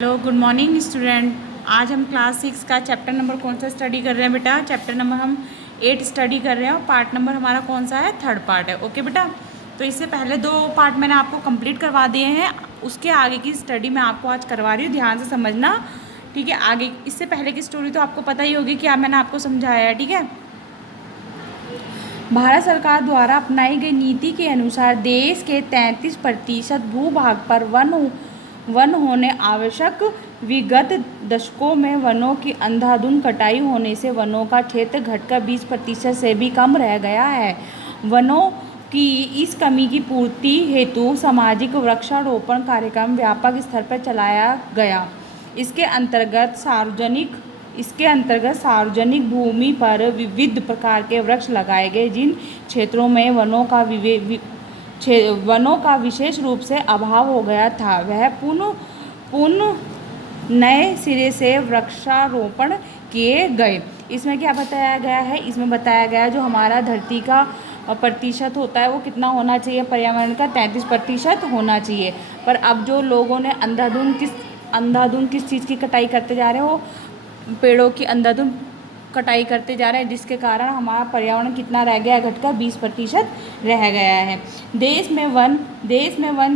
Hello good morning student. आज हम class 6 का चैप्टर नंबर कौन सा स्टडी कर रहे हैं बेटा? चैप्टर नंबर हम 8 स्टडी कर रहे हैं और पार्ट नंबर हमारा कौन सा है? थर्ड पार्ट है। ओके बेटा, तो इससे पहले 2 पार्ट मैंने आपको कंप्लीट करवा दिए हैं, उसके आगे की स्टडी मैं आपको आज करवा रही हूँ, ध्यान से समझना। ठीक है, आगे इससे पहले की स्टोरी तो आपको पता ही होगी कि मैंने आपको समझाया है। ठीक है, भारत सरकार द्वारा अपनाई गई नीति के अनुसार देश के 33% भूभाग पर वन होने आवश्यक। विगत दशकों में वनों की अंधाधुंध कटाई होने से वनों का क्षेत्र घटकर 20% से भी कम रह गया है। वनों की इस कमी की पूर्ति हेतु सामाजिक वृक्षारोपण कार्यक्रम व्यापक स्तर पर चलाया गया। इसके अंतर्गत सार्वजनिक भूमि पर विविध प्रकार के वृक्ष लगाए गए। जिन क्षेत्रों में वनों का विशेष रूप से अभाव हो गया था, वह पुनः नए सिरे से वृक्षारोपण किए गए। इसमें क्या बताया गया है? इसमें बताया गया है जो हमारा धरती का प्रतिशत होता है वो कितना होना चाहिए? पर्यावरण का 33% होना चाहिए। पर अब जो लोगों ने अंधाधुंध किस चीज़ की कटाई करते जा रहे हो? पेड़ों की अंधाधुंध कटाई करते जा रहे हैं, जिसके कारण हमारा पर्यावरण कितना रह गया है? घटकर 20% रह गया है। देश में वन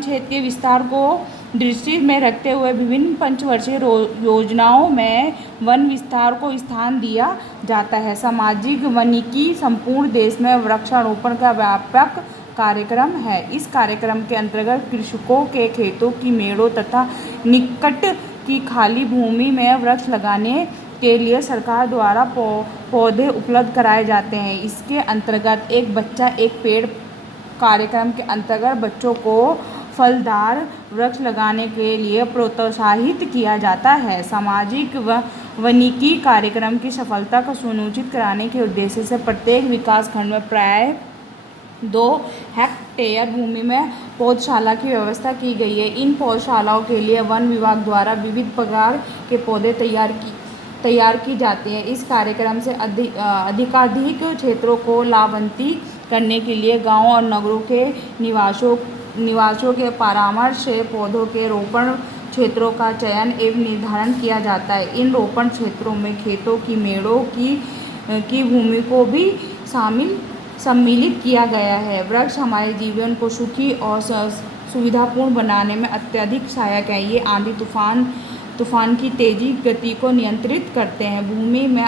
क्षेत्र के विस्तार को दृष्टि में रखते हुए विभिन्न पंचवर्षीय योजनाओं में वन विस्तार को स्थान दिया जाता है। सामाजिक वानिकी संपूर्ण देश में वृक्षारोपण का व्यापक कार्यक्रम है। इस कार्यक्रम के अंतर्गत कृषकों के खेतों की मेड़ों तथा निकट की खाली भूमि में वृक्ष लगाने के लिए सरकार द्वारा पौधे उपलब्ध कराए जाते हैं। इसके अंतर्गत एक बच्चा एक पेड़ कार्यक्रम के अंतर्गत बच्चों को फलदार वृक्ष लगाने के लिए प्रोत्साहित किया जाता है। सामाजिक वानिकी कार्यक्रम की सफलता को सुनिश्चित कराने के उद्देश्य से प्रत्येक विकास खंड में प्राय 2 हेक्टेयर भूमि में पौधशाला की व्यवस्था की गई है। इन पौधशालाओं के लिए वन विभाग द्वारा विविध प्रकार के पौधे तैयार की जाती है। इस कार्यक्रम से अधिकाधिक क्षेत्रों को लाभान्वित करने के लिए गांव और नगरों के निवासियों के परामर्श से पौधों के रोपण क्षेत्रों का चयन एवं निर्धारण किया जाता है। इन रोपण क्षेत्रों में खेतों की मेड़ों की भूमि को भी सम्मिलित किया गया है। वृक्ष हमारे जीवन को सुखी और सुविधापूर्ण बनाने में अत्यधिक सहायक है। ये आंधी तूफान की तेजी गति को नियंत्रित करते हैं, भूमि में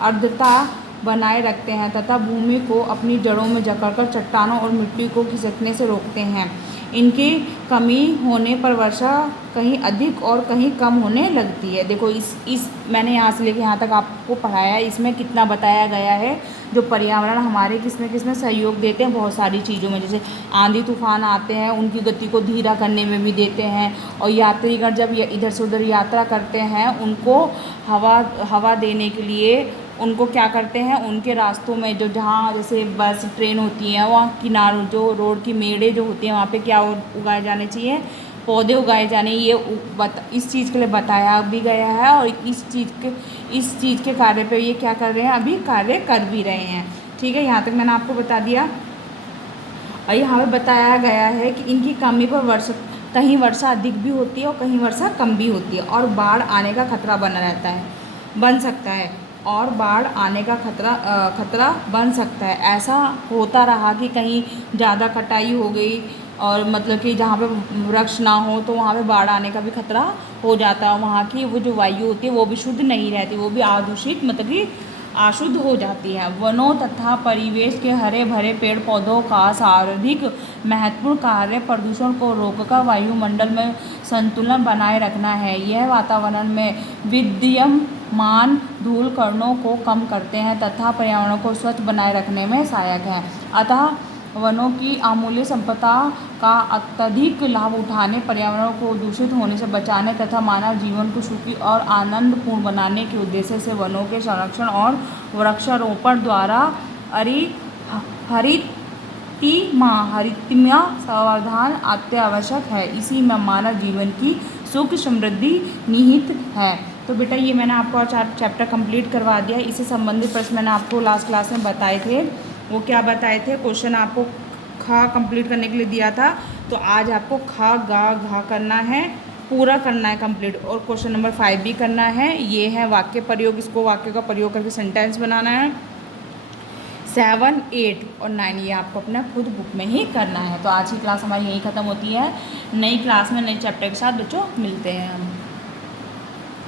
आर्द्रता बनाए रखते हैं तथा भूमि को अपनी जड़ों में जकड़कर चट्टानों और मिट्टी को खिसकने से रोकते हैं। इनकी कमी होने पर वर्षा कहीं अधिक और कहीं कम होने लगती है। देखो इस मैंने यहाँ से लेकर यहाँ तक आपको पढ़ाया है, इसमें कितना बताया गया है जो पर्यावरण हमारे किसमें सहयोग देते हैं, बहुत सारी चीज़ों में। जैसे आंधी तूफान आते हैं, उनकी गति को धीरा करने में भी देते हैं, और यात्रीगण जब इधर से उधर यात्रा करते हैं उनको हवा देने के लिए उनको क्या करते हैं, उनके रास्तों में जहाँ जैसे बस ट्रेन होती हैं वहाँ किनारों जो रोड की मेड़े जो होती हैं वहाँ पे क्या उगाए जाने चाहिए? पौधे उगाए जाने। ये इस चीज़ के लिए बताया भी गया है, और इस चीज़ के कार्य पे ये क्या कर रहे हैं? अभी कार्य कर भी रहे हैं। ठीक है, यहाँ तक मैंने आपको बता दिया। और यहाँ पे बताया गया है कि इनकी कमी पर कहीं वर्षा अधिक भी होती है और कहीं वर्षा कम भी होती है, और बाढ़ आने का खतरा बन सकता है और बाढ़ आने का खतरा बन सकता है। ऐसा होता रहा कि कहीं ज़्यादा कटाई हो गई और मतलब कि जहाँ पे वृक्ष ना हो तो वहाँ पे बाढ़ आने का भी खतरा हो जाता है। वहाँ की वो जो वायु होती है वो भी शुद्ध नहीं रहती, वो भी आदूषित मतलब कि अशुद्ध हो जाती है। वनों तथा परिवेश के हरे भरे पेड़ पौधों का सर्वाधिक महत्वपूर्ण कार्य प्रदूषण को रोककर वायुमंडल में संतुलन बनाए रखना है। यह वातावरण में विद्यमान धूल कणों को कम करते हैं तथा पर्यावरण को स्वच्छ बनाए रखने में सहायक है। अतः वनों की अमूल्य संपदा का अत्यधिक लाभ उठाने, पर्यावरण को दूषित होने से बचाने तथा मानव जीवन को सुखी और आनंदपूर्ण बनाने के उद्देश्य से वनों के संरक्षण और वृक्षारोपण द्वारा हरितमय संवर्धन अत्यावश्यक है। इसी में मानव जीवन की सुख समृद्धि निहित है। तो बेटा ये मैंने आपको 4 चैप्टर कंप्लीट करवा दिया। इससे संबंधित प्रश्न मैंने आपको लास्ट क्लास में बताए थे। वो क्या बताए थे? क्वेश्चन आपको खा कंप्लीट करने के लिए दिया था, तो आज आपको खा गा घा करना है। पूरा करना है कंप्लीट। और क्वेश्चन नंबर 5 भी करना है। ये है वाक्य प्रयोग, इसको वाक्य का प्रयोग करके सेंटेंस बनाना है। 7, 8 और 9 ये आपको अपना खुद बुक में ही करना है। तो आज की क्लास हमारी यहीं ख़त्म होती है। नई क्लास में नए चैप्टर के साथ बच्चों मिलते हैं हम।